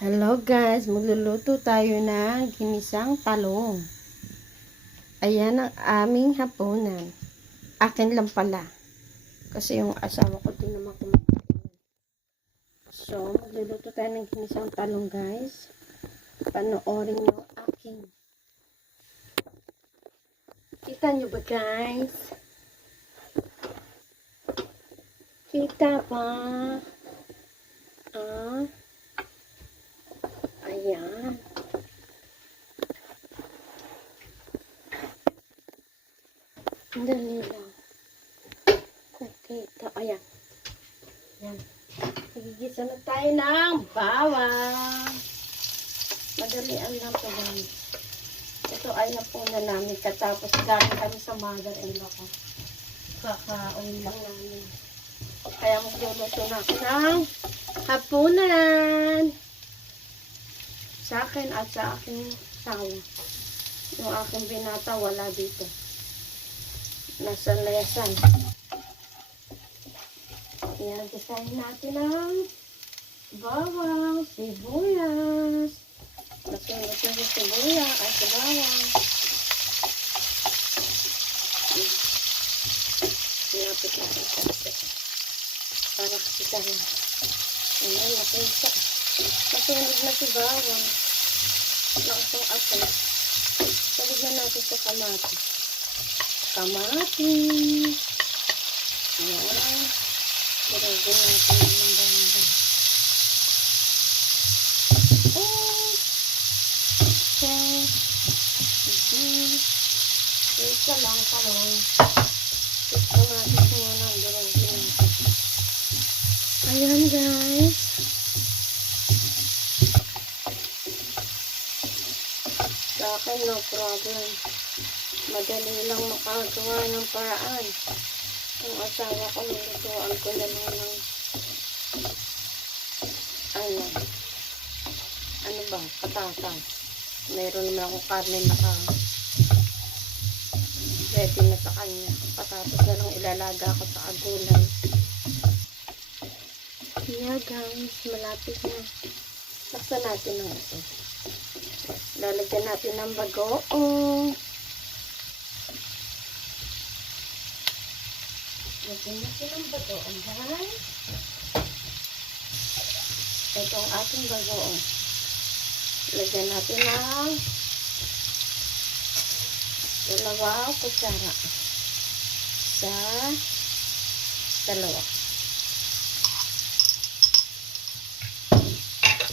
Hello guys, magluluto tayo ng ginisang talong. Ayan ang aming hapunan. Akin lang pala. Kasi yung asawa ko din naman kumakain. So, magluluto tayo ng ginisang talong guys. Panoorin nyo akin. Kita nyo ba guys? Kita pa? Ayan. Dali lang. Nakita. Ayan. Ayan. Nagigisa na tayo ng bawang. Madalian lang ito guys. Ito ay hapunan namin katapos galing kami sa mother-in-law ko. Kaka-uwi lang namin. Kaya magluluto na ako ng hapunan. Sa akin at sa aking sawa. Yung aking binata wala dito. Nasa layasan. Ayan, gisahin natin ang bawang, sibuyas. Nasunod yung sibuyas at bawang. Sinapit natin kasi. Para gisahin. Ayan, napisa. Nasunod na si bawang. Langsung atin. Salig na natin sa kamatis. Kamatis. Ayan. Diragin natin ng bawang. Okay. Isa lang talong. Kamatis muna. Diragin natin. Ayan guys. Sa akin no problem. Madali lang makagawa ng paraan. Ang asawa ko, nilutuan ko na lang ng ano ba, patatas. Mayroon naman akong karne ready na sa kanya. Patatas na lang ilalaga ko sa agulay. Yeah guys, malapit na. Laksan natin ng ito. Lalagyan natin ng bagoong. Lagyan natin ng bagoong guys. Ito ang ating bagoong. Lagyan natin ng 2 kutsara sa 2.